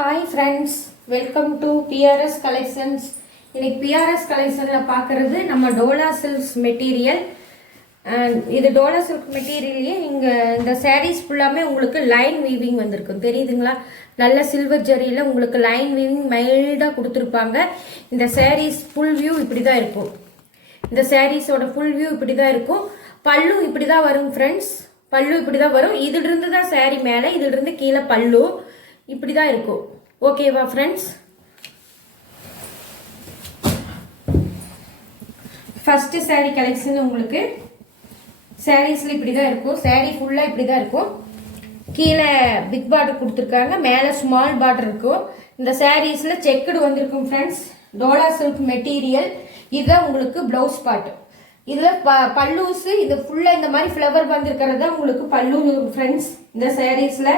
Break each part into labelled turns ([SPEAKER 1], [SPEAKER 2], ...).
[SPEAKER 1] Hi friends welcome to BRS collections இன்னைக்கு BRS கலெக்ஷனில் பார்க்குறது நம்ம டோலா சில்க்ஸ் மெட்டீரியல் இது டோலா சில்க் மெட்டீரியல்லையே இங்கே இந்த சாரீஸ் ஃபுல்லாமே உங்களுக்கு லைன் வீவிங் வந்திருக்கும் தெரியுதுங்களா? நல்ல சில்வர் ஜரியில் உங்களுக்கு லைன் வீவிங் மைல்டாக கொடுத்துருப்பாங்க. இந்த சாரீஸ் ஃபுல் வியூ இப்படி தான் இருக்கும். இந்த சாரீஸோட ஃபுல் வியூ இப்படி தான் இருக்கும். பல்லு இப்படி தான் வரும் ஃப்ரெண்ட்ஸ் பல்லு இப்படி தான் வரும். இதிலிருந்து தான் சாரீ மேலே இதிலிருந்து கீழே பல்லு. இப்படி தான் இருக்கும். ஓகேவா ஃப்ரெண்ட்ஸ் ஃபஸ்ட்டு சாரீ கலெக்ஷன் உங்களுக்கு சாரீஸில் இப்படி தான் இருக்கும். சாரீ ஃபுல்லாக இப்படி தான் இருக்கும். கீழே பிக் பார்டர் கொடுத்துருக்காங்க. மேலே ஸ்மால் பார்டர் இருக்கும். இந்த சாரீஸில் செக்குடு வந்திருக்கும் ஃப்ரெண்ட்ஸ் டோலா சில்க் மெட்டீரியல் இதுதான் உங்களுக்கு ப்ளவுஸ் பாட்டு இதில் ப பல்லூஸு இது ஃபுல்லாக இந்த மாதிரி ஃப்ளவர் வந்திருக்கிறது தான் உங்களுக்கு பல்லு ஃப்ரெண்ட்ஸ் இந்த சாரீஸில்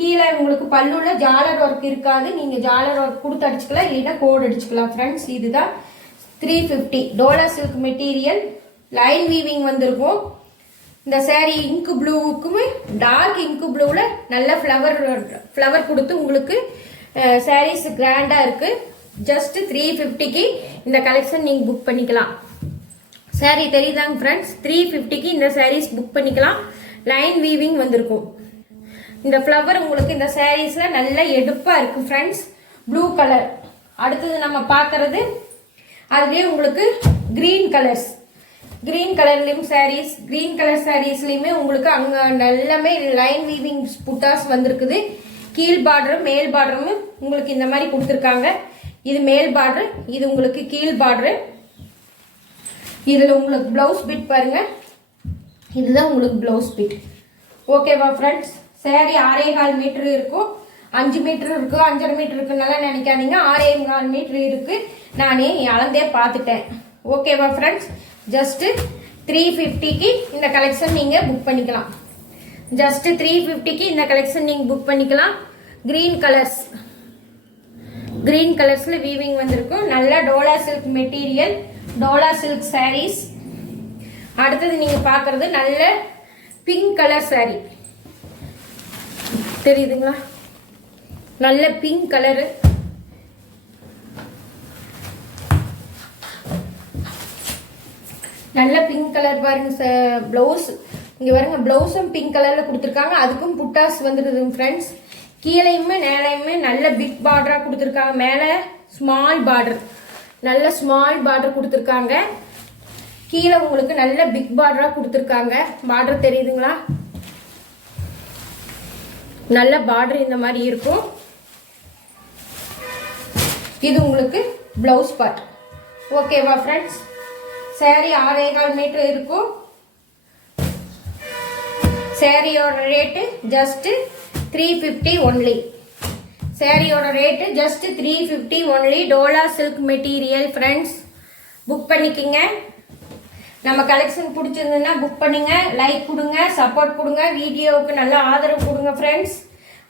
[SPEAKER 1] கீழே உங்களுக்கு பல்லுள்ள ஜாலர் ஒர்க் இருக்காது. நீங்கள் ஜாலர் ஒர்க் கொடுத்து அடிச்சுக்கலாம் இல்லைன்னா கோடு அடிச்சுக்கலாம். ஃப்ரெண்ட்ஸ் இதுதான் three fifty Dola silk material line weaving வந்திருக்கும். இந்த சேரீ இங்கு ப்ளூவுக்குமே டார்க் இங்கு ப்ளூவில் நல்ல ஃப்ளவர் ஃப்ளவர் கொடுத்து உங்களுக்கு சாரீஸ் கிராண்டாக இருக்குது ஜஸ்ட் த்ரீ ஃபிஃப்டிக்கு இந்த கலெக்ஷன் நீங்கள் புக் பண்ணிக்கலாம். Saree தெரியுதாங்க ஃப்ரெண்ட்ஸ் த்ரீ ஃபிஃப்டிக்கு இந்த சாரீஸ் புக் பண்ணிக்கலாம். லைன் வீவிங் வந்திருக்கும். இந்த ஃப்ளவர் உங்களுக்கு இந்த சாரீஸில் நல்ல எடுப்பாக இருக்குது ஃப்ரெண்ட்ஸ் ப்ளூ கலர் அடுத்தது நம்ம பார்க்கறது அதுலேயே உங்களுக்கு க்ரீன் கலர்ஸ் க்ரீன் கலர்லேயும் சாரீஸ் க்ரீன் கலர் சாரீஸ்லேயுமே உங்களுக்கு அங்கே நல்லாமே லைன் வீவிங் புட்டாஸ் வந்திருக்குது. கீழ் பார்டரும் மேல் பார்டரும் உங்களுக்கு இந்த மாதிரி கொடுத்துருக்காங்க. இது மேல் பார்டரு இது உங்களுக்கு கீழ் பார்டரு இதில் உங்களுக்கு ப்ளவுஸ் பிட் பாருங்கள் இதுதான் உங்களுக்கு ப்ளவுஸ் பிட் ஓகேவா ஃப்ரெண்ட்ஸ் சேரீ ஆறே கால் மீட்ரு இருக்கும். அஞ்சு மீட்ரு இருக்கும் அஞ்சரை மீட்ரு இருக்குன்னெல்லாம் நினைக்காதீங்க. ஆறே கால் மீட்ரு இருக்குது நானே அளந்தே பார்த்துட்டேன். ஓகேவா ஃப்ரெண்ட்ஸ் ஜஸ்ட்டு த்ரீ ஃபிஃப்டிக்கு இந்த கலெக்ஷன் நீங்கள் புக் பண்ணிக்கலாம். ஜஸ்ட்டு த்ரீ ஃபிஃப்டிக்கு இந்த கலெக்ஷன் நீங்கள் புக் பண்ணிக்கலாம். க்ரீன் கலர்ஸ் க்ரீன் கலர்ஸில் வீவிங் வந்திருக்கும். நல்ல Dola silk material Dola silk saris அடுத்தது நீங்கள் பார்க்குறது நல்ல பிங்க் கலர் சாரீ தெரியுதுங்களா? நல்ல பிங்க் கலரு நல்ல பிங்க் கலர் பாருங்க ப்ளவுஸ் இங்கே பாருங்க ப்ளவுஸும் பிங்க் கலரில் கொடுத்துருக்காங்க. அதுக்கும் புட்டாஸ் வந்துடுது ஃப்ரெண்ட்ஸ் கீழேயுமே மேலையுமே நல்ல பிக் பார்டராக கொடுத்துருக்காங்க. மேலே ஸ்மால் பார்டர் நல்ல ஸ்மால் பார்டர் கொடுத்துருக்காங்க. கீழே உங்களுக்கு நல்ல பிக் பார்டராக கொடுத்துருக்காங்க. பார்டர் தெரியுதுங்களா? நல்ல பார்டர் இந்த மாதிரி இருக்கும். இது உங்களுக்கு ப்ளவுஸ் பார்ட் ஓகேவா ஃப்ரெண்ட்ஸ் சேரீ ஆறே கால் மீட்டர் இருக்கும். சேரீயோட rate just three fifty only சேரீயோட rate just three fifty only Dola silk material friends book பண்ணிக்கிங்க. நம்ம கலெக்ஷன் பிடிச்சிருந்ததுன்னா புக் பண்ணுங்க லைக் கொடுங்க சப்போர்ட் கொடுங்க வீடியோவுக்கு நல்ல ஆதரவு கொடுங்க ஃப்ரெண்ட்ஸ்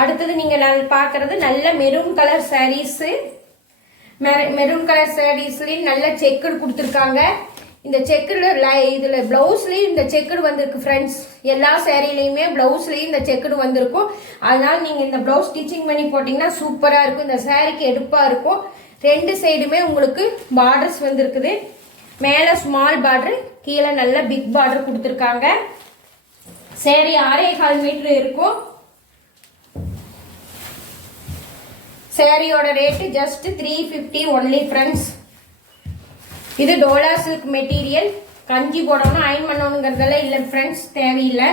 [SPEAKER 1] அடுத்தது நீங்கள் நல் பார்க்குறது நல்ல maroon colour saris maroon colour சாரீஸ்லேயும் நல்ல செக்குடு கொடுத்துருக்காங்க. இந்த செக்குடு லை இதில் ப்ளவுஸ்லேயும் இந்த செக்குடு வந்திருக்கு ஃப்ரெண்ட்ஸ் எல்லா சேரீலையுமே ப்ளவுஸ்லேயும் இந்த செக்குடு வந்திருக்கும். அதனால் நீங்கள் இந்த ப்ளவுஸ் ஸ்டிச்சிங் பண்ணி போட்டிங்கன்னா சூப்பராக இருக்கும். இந்த சேரீக்கு எடுப்பாக இருக்கும். ரெண்டு சைடுமே உங்களுக்கு பார்டர்ஸ் வந்திருக்குது. மேலே ஸ்மால் பார்டர் கீழே நல்ல பிக் பார்டர் கொடுத்துருக்காங்க. சேரீ ஆறே கால் மீட்டர் இருக்கும். சேரீயோட rate just three fifty only friends இது டோலா சில்க் மெட்டீரியல் கஞ்சி போடணும் அயன் பண்ணணுங்கிறதெல்லாம் இல்லை ஃப்ரெண்ட்ஸ் தேவையில்லை.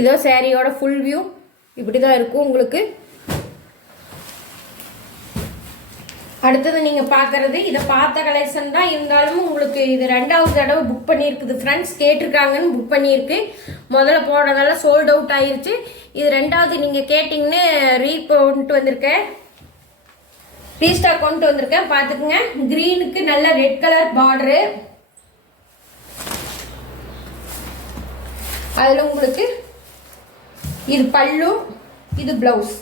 [SPEAKER 1] இதோ சேரீயோட ஃபுல் வியூ இப்படி தான் இருக்கும் உங்களுக்கு. அடுத்தது நீங்கள் பார்க்குறது இதை பார்த்த கலெக்ஷன் தான். இருந்தாலும் உங்களுக்கு இது ரெண்டாவது தடவை புக் பண்ணியிருக்குது. ஃப்ரெண்ட்ஸ் கேட்டிருக்காங்கன்னு புக் பண்ணியிருக்கு. முதல்ல போடுறதெல்லாம் சோல்ட் அவுட் ஆயிருச்சு. இது ரெண்டாவது நீங்கள் கேட்டிங்கன்னு ரீ கொண்டு வந்திருக்கேன் ரீஸ்டாக் கொண்டு வந்திருக்கேன் பார்த்துக்குங்க. க்ரீனுக்கு நல்ல ரெட் கலர் பார்டரு அதில் உங்களுக்கு இது பல்லு இது ப்ளவுஸ்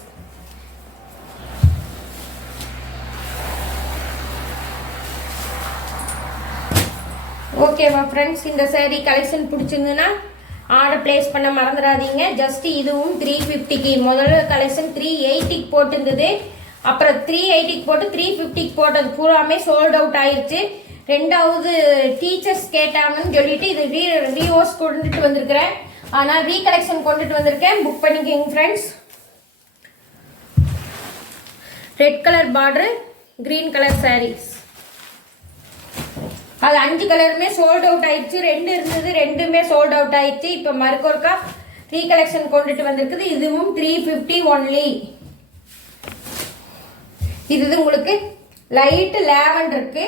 [SPEAKER 1] ஓகேவா ஃப்ரெண்ட்ஸ் இந்த சேரீ கலெக்ஷன் பிடிச்சிருந்துன்னா ஆர்டர் பிளேஸ் பண்ண மறந்துடாதீங்க ஜஸ்ட் இதுவும் த்ரீ ஃபிஃப்டிக்கு முதல்ல கலெக்ஷன் த்ரீ எயிட்டிக்கு போட்டிருந்தது. அப்புறம் த்ரீ எயிட்டிக்கு போட்டு த்ரீ ஃபிஃப்டிக்கு போட்டது பூராமே சோல்ட் அவுட் ஆயிடுச்சு ரெண்டாவது டீச்சர்ஸ் கேட்டாங்கன்னு சொல்லிட்டு இது ரீ ரீஓஸ் கொண்டுட்டு வந்திருக்கிறேன். ஆனால் ரீ கலெக்ஷன் கொண்டுட்டு வந்திருக்கேன். புக் பண்ணிக்கோங்க friends red colour border green colour saris அது அஞ்சு கலருமே சோல்ட் அவுட் ஆயிடுச்சு. ரெண்டு இருந்தது ரெண்டுமே சோல்ட் அவுட் ஆயிடுச்சு. இப்போ மறுக்கொருக்கா ரீகலெக்ஷன் கொண்டுட்டு வந்திருக்குது. இதுவும் த்ரீ ஃபிஃப்டி ஒன்லி இது உங்களுக்கு light லேவண்டருக்கு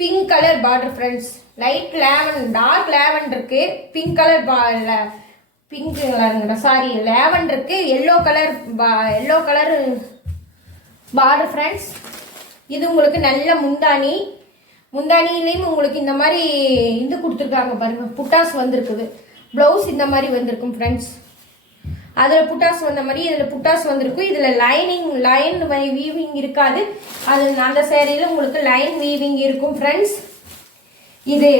[SPEAKER 1] pink colour border friends light lavender dark lavender இருக்கு பிங்க் கலர் பிங்க் கலருங்கிற sari லேவண்டருக்கு yellow colour yellow colour border friends இது உங்களுக்கு நல்ல முந்தானி முந்தானியிலையும் உங்களுக்கு இந்த மாதிரி இது கொடுத்துருக்காங்க பாருங்கள் புட்டாஸ் வந்திருக்குது. ப்ளவுஸ் இந்த மாதிரி வந்திருக்கும் ஃப்ரெண்ட்ஸ் அதில் புட்டாஸ் வந்த மாதிரி இதில் புட்டாஸ் வந்திருக்கும் இதில் லைனிங் லைன் வீவிங் இருக்காது. அது அந்த சேரீல உங்களுக்கு லைன் வீவிங் இருக்கும் ஃப்ரெண்ட்ஸ் இது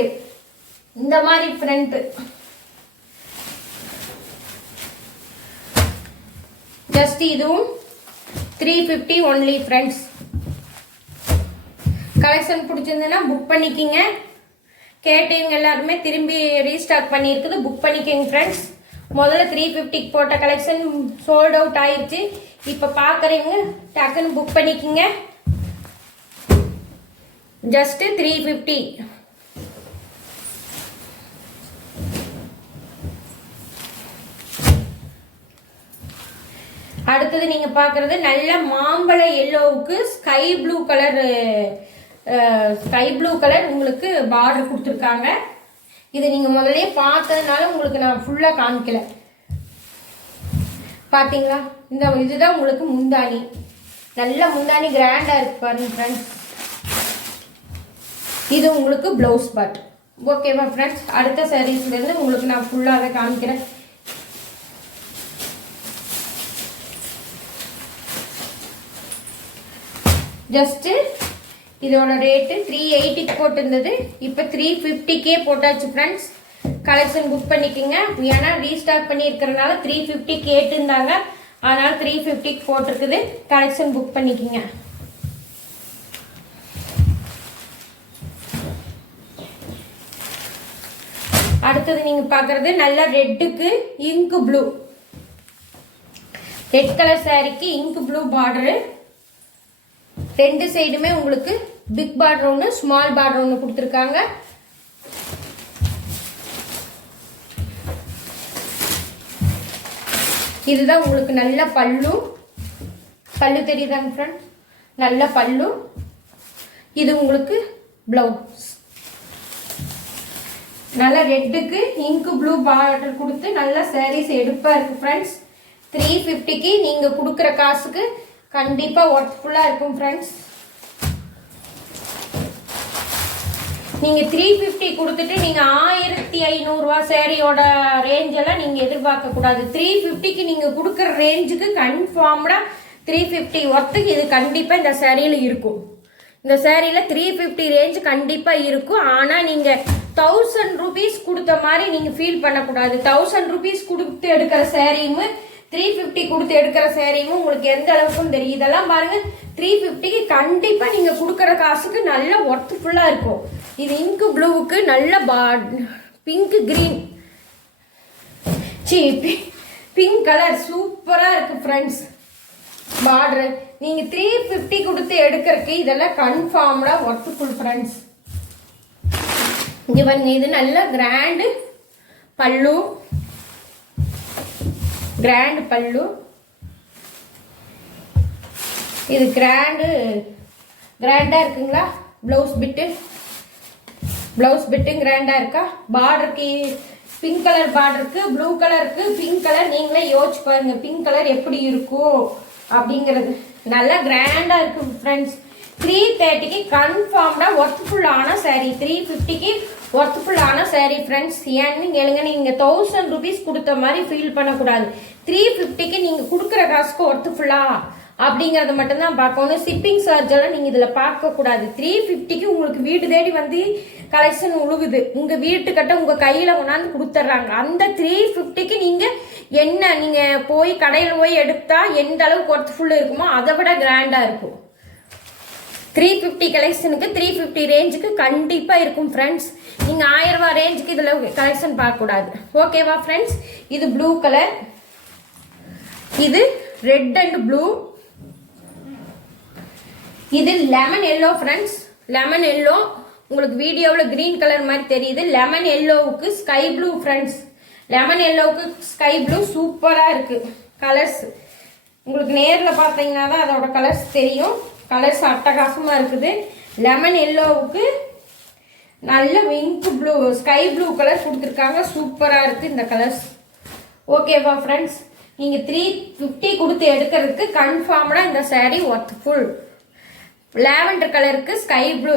[SPEAKER 1] இந்த மாதிரி ஃப்ரெண்ட்டு ஜஸ்ட் இதுவும் three fifty only friends collection பிடிச்சிருந்ததுன்னா புக் பண்ணிக்கிங்க. கேட்டவங்க எல்லாருமே திரும்பி ரீஸ்டாக் பண்ணியிருக்குது புக் பண்ணிக்கோங்க ஃப்ரெண்ட்ஸ் முதல்ல த்ரீ ஃபிஃப்டிக்கு போட்ட கலெக்ஷன் சோல்ட் அவுட் ஆயிடுச்சு இப்போ பார்க்குறீங்க டக்குன்னு புக் பண்ணிக்கிங்க. ஜஸ்ட்டு த்ரீ ஃபிஃப்டி அடுத்தது நீங்கள் பார்க்குறது நல்ல மாம்பழ எல்லோவுக்கு sky blue colour sky blue colour உங்களுக்கு பார்டர் கொடுத்துருக்காங்க. இது நீங்கள் முதல்ல பார்த்ததுனால உங்களுக்கு நான் ஃபுல்லாக காமிக்கல. பார்த்தீங்களா இந்த இதுதான் உங்களுக்கு முந்தானி நல்ல முந்தானி கிராண்டாக இருக்கு பாருங்க ஃப்ரெண்ட்ஸ் இது உங்களுக்கு ப்ளவுஸ் பட் ஓகேவா ஃப்ரெண்ட்ஸ் அடுத்த சாரீஸ்லேருந்து உங்களுக்கு நான் ஃபுல்லாக அதை காமிக்கிறேன். ஜஸ்ட்டு இதோட ரேட்டு த்ரீ எயிட்டிக்கு போட்டிருந்தது. இப்போ த்ரீ ஃபிஃப்டிக்கே போட்டாச்சு ஃப்ரெண்ட்ஸ் கலெக்ஷன் புக் பண்ணிக்கோங்க. ஏன்னா ரீஸ்டாக் பண்ணியிருக்கிறதுனால த்ரீ ஃபிஃப்டி கேட்டுருந்தாங்க. அதனால் த்ரீ ஃபிஃப்டிக்கு போட்டிருக்குது. கலெக்ஷன் புக் பண்ணிக்கோங்க. அடுத்தது நீங்கள் பார்க்குறது நல்லா ரெட்டுக்கு இங்கு ப்ளூ ரெட் கலர் சாரிக்கு இங்கு ப்ளூ பார்டரு ரெண்டு சைடுமே உங்களுக்கு பிக் பார்டர் ஒன்று ஸ்மால் பார்டர் ஒன்று கொடுத்துருக்காங்க. இதுதான் உங்களுக்கு நல்ல பல்லு. பல்லு தெரியுதாங்க ஃப்ரெண்ட் நல்ல பல்லு. இது உங்களுக்கு ப்ளவுஸ் நல்ல ரெட்டுக்கு இங்கு ப்ளூ பார்டர் கொடுத்து நல்ல சாரீஸ் எடுப்பாக இருக்குது ஃப்ரெண்ட்ஸ் த்ரீ ஃபிஃப்டிக்கு நீங்கள் கொடுக்குற காசுக்கு கண்டிப்பாக ஒர்க்ஃபுல்லாக இருக்கும் ஃப்ரெண்ட்ஸ் நீங்கள் த்ரீ ஃபிஃப்டி கொடுத்துட்டு நீங்கள் ஆயிரத்தி ஐநூறுரூவா சேரீயோட ரேஞ்செல்லாம் நீங்கள் எதிர்பார்க்கக்கூடாது த்ரீ ஃபிஃப்டிக்கு நீங்கள் கொடுக்குற ரேஞ்சுக்கு கன்ஃபார்ம்டாக த்ரீ ஃபிஃப்டி ஒர்த்துக்கு இது கண்டிப்பாக இந்த சேரீயில் இருக்கும். இந்த சேரீயில் த்ரீ ஃபிஃப்டி ரேஞ்ச் கண்டிப்பாக இருக்கும். ஆனால் நீங்கள் தௌசண்ட் ருபீஸ் கொடுத்த மாதிரி நீங்கள் ஃபீல் பண்ணக்கூடாது. தௌசண்ட் ருபீஸ் கொடுத்து எடுக்கிற சேரீயும் த்ரீ ஃபிஃப்டி கொடுத்து எடுக்கிற சேரீயும் உங்களுக்கு எந்த அளவுக்கும் தெரியும் இதெல்லாம் பாருங்கள் த்ரீ ஃபிஃப்டிக்கு கண்டிப்பாக நீங்கள் கொடுக்குற காசுக்கு நல்ல ஒர்த்ஃபுல்லாக இருக்கும். இது இங்கு ப்ளூவுக்கு நல்ல பா பிங்க் க்ரீன் சி பிங்க் கலர் சூப்பராக இருக்குது ஃப்ரெண்ட்ஸ் பார்டரு நீங்கள் த்ரீ ஃபிஃப்டி கொடுத்து எடுக்கிறதுக்கு இதெல்லாம் கன்ஃபார்ம்டாக ஒர்த்துக்குள் ஃப்ரெண்ட்ஸ் இங்கே பாருங்க இது நல்ல கிராண்டு பல்லு. கிராண்டு பல்லு. இது கிராண்டு கிராண்டாக இருக்குங்களா? ப்ளவுஸ் பிட்டு ப்ளவுஸ் பிட்டும் கிராண்டாக இருக்கா? பார்டருக்கு பிங்க் கலர் பார்டருக்கு ப்ளூ கலருக்கு பிங்க் கலர் நீங்களே யோசிச்சு பாருங்க. பிங்க் கலர் எப்படி இருக்கும்? அப்படிங்கிறது. நல்லா கிராண்டாக இருக்கு ஃப்ரெண்ட்ஸ் த்ரீ தேர்ட்டிக்கு கன்ஃபார்ம்டாக ஒர்த்ஃபுல்லான சாரீ த்ரீ ஃபிஃப்டிக்கு ஒர்த்ஃபுல்லான சாரீ ஃப்ரெண்ட்ஸ் ஏன்னு கேளுங்க. நீங்கள் தௌசண்ட் ருபீஸ் கொடுத்த மாதிரி ஃபீல் பண்ணக்கூடாது. த்ரீ ஃபிஃப்டிக்கு நீங்கள் கொடுக்குற காசுக்கு ஒர்த்ஃபுல்லா அப்படிங்கிறத மட்டும்தான் பார்க்கணும். சிப்பிங் சார்ஜெல்லாம் நீங்கள் இதில் பார்க்கக்கூடாது. த்ரீ ஃபிஃப்டிக்கு உங்களுக்கு வீடு தேடி வந்து கலெக்ஷன் உழுகுது. உங்க வீட்டுக்கிட்ட உங்க கையில கொண்டாந்து கொடுத்துட்றாங்க அந்த த்ரீ ஃபிஃப்டிக்கு நீங்க என்ன நீங்க போய் கடையில் போய் எடுத்தா எந்த அளவுக்கு ஒர்த்ஃபுல் இருக்குமோ அதை விட கிராண்டா இருக்கும். த்ரீ ஃபிஃப்டி கலெக்ஷனுக்கு த்ரீ ஃபிஃப்டி ரேஞ்சுக்கு கண்டிப்பாக இருக்கும் ஃப்ரெண்ட்ஸ் நீங்கள் ஆயிரம் ரேஞ்சுக்கு இதில் கலெக்ஷன் பார்க்கக்கூடாது. ஓகேவா ஃப்ரெண்ட்ஸ் இது ப்ளூ கலர் இது ரெட் அண்ட் ப்ளூ இது lemon yellow friends lemon yellow உங்களுக்கு வீடியோவில் க்ரீன் கலர் மாதிரி தெரியுது. லெமன் எல்லோவுக்கு ஸ்கை ப்ளூ ஃப்ரெண்ட்ஸ் லெமன் எல்லோவுக்கு ஸ்கை ப்ளூ சூப்பராக இருக்குது கலர்ஸ் உங்களுக்கு நேரில் பார்த்தீங்கன்னா தான் அதோட கலர்ஸ் தெரியும். கலர்ஸ் அட்டகாசமாக இருக்குது. லெமன் எல்லோவுக்கு நல்ல wing blue sky blue colour கொடுத்துருக்காங்க. சூப்பராக இருக்குது இந்த கலர்ஸ் ஓகேவா ஃப்ரெண்ட்ஸ் நீங்கள் த்ரீ ஃபிஃப்டி கொடுத்து எடுக்கிறதுக்கு கன்ஃபார்ம்டாக இந்த saree ஒர்த்ஃபுல் லாவெண்டர் கலருக்கு ஸ்கை ப்ளூ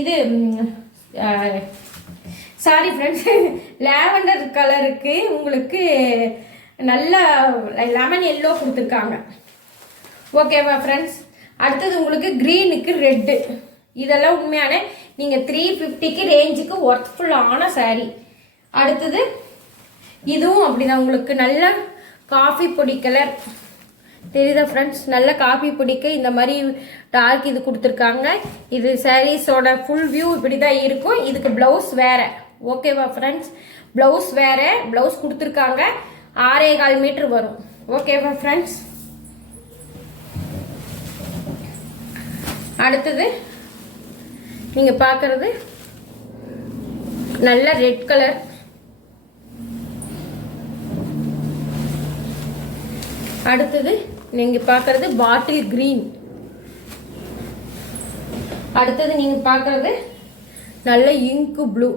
[SPEAKER 1] இது சாரி ஃப்ரெண்ட்ஸ் லாவெண்டர் கலருக்கு உங்களுக்கு நல்லா லெமன் எல்லோ கொடுத்துருக்காங்க. ஓகேவா ஃப்ரெண்ட்ஸ் அடுத்தது உங்களுக்கு க்ரீனுக்கு ரெட்டு இதெல்லாம் உண்மையான நீங்கள் த்ரீ ஃபிஃப்டிக்கு ரேஞ்சுக்கு ஒர்த்ஃபுல்லான சாரீ அடுத்தது இதுவும் அப்படிதான். உங்களுக்கு நல்ல காஃபி பொடி கலர் தெரியுதா ஃப்ரெண்ட்ஸ் நல்ல காஃபி பிடிக்க இந்த மாதிரி டார்க் இது கொடுத்துருக்காங்க. இது சாரீஸோட ஃபுல் வியூ இப்படி தான் இருக்கும். இதுக்கு ப்ளவுஸ் வேறு. ஓகேவா ஃப்ரெண்ட்ஸ் ப்ளவுஸ் வேறு. ப்ளவுஸ் கொடுத்துருக்காங்க. ஆறே கால் மீட்ரு வரும். ஓகேவா ஃப்ரெண்ட்ஸ் அடுத்தது நீங்கள் பார்க்குறது நல்ல ரெட் கலர் அடுத்தது நீங்கள் பார்க்குறது பாட்டில் க்ரீன் அடுத்தது நீங்கள் பார்க்குறது நல்ல இங்கு ப்ளூ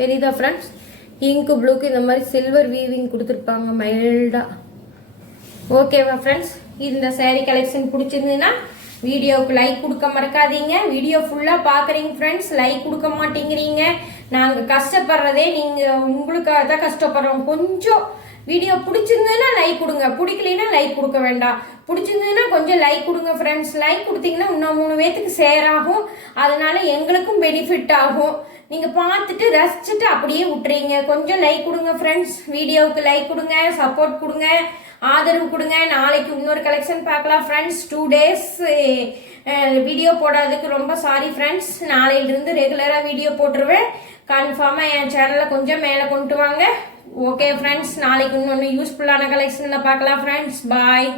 [SPEAKER 1] தெரியுதா ஃப்ரெண்ட்ஸ் இங்கு ப்ளூக்கு இந்த மாதிரி சில்வர் வீவிங் கொடுத்துருப்பாங்க மைல்டாக ஓகேவா ஃப்ரெண்ட்ஸ் இந்த சேரீ கலெக்ஷன் பிடிச்சிருந்ததுன்னா வீடியோவுக்கு லைக் கொடுக்க மறக்காதீங்க. வீடியோ ஃபுல்லாக பார்க்குறீங்க ஃப்ரெண்ட்ஸ் லைக் கொடுக்க மாட்டேங்கிறீங்க. நாங்கள் கஷ்டப்படுறதே நீங்கள் உங்களுக்காக தான் கஷ்டப்படுறோம். கொஞ்சம் வீடியோ பிடிச்சிருந்ததுன்னா லைக் கொடுங்க. பிடிக்கலைன்னா லைக் கொடுக்க வேண்டாம். பிடிச்சிருந்ததுன்னா கொஞ்சம் லைக் கொடுங்க ஃப்ரெண்ட்ஸ் லைக் கொடுத்தீங்கன்னா இன்னும் மூணு பேத்துக்கு ஷேர் ஆகும். அதனால எங்களுக்கும் பெனிஃபிட் ஆகும். நீங்கள் பார்த்துட்டு ரசிச்சுட்டு அப்படியே விட்டுறீங்க. கொஞ்சம் லைக் கொடுங்க ஃப்ரெண்ட்ஸ் வீடியோவுக்கு லைக் கொடுங்க சப்போர்ட் கொடுங்க ஆதரவு கொடுங்க. நாளைக்கு இன்னொரு கலெக்ஷன் பார்க்கலாம் ஃப்ரெண்ட்ஸ் டூ டேஸ் வீடியோ போடாததுக்கு ரொம்ப சாரி ஃப்ரெண்ட்ஸ் நாளையிலிருந்து ரெகுலராக வீடியோ போட்டுருவேன். கன்ஃபார்மாக என் சேனலை கொஞ்சம் மேலே கொண்டு வாங்க. ஓகே ஃப்ரெண்ட்ஸ் நாளைக்கு இன்னொன்று யூஸ்ஃபுல்லான கலெக்ஷனில் பார்க்கலாம் ஃப்ரெண்ட்ஸ் பாய்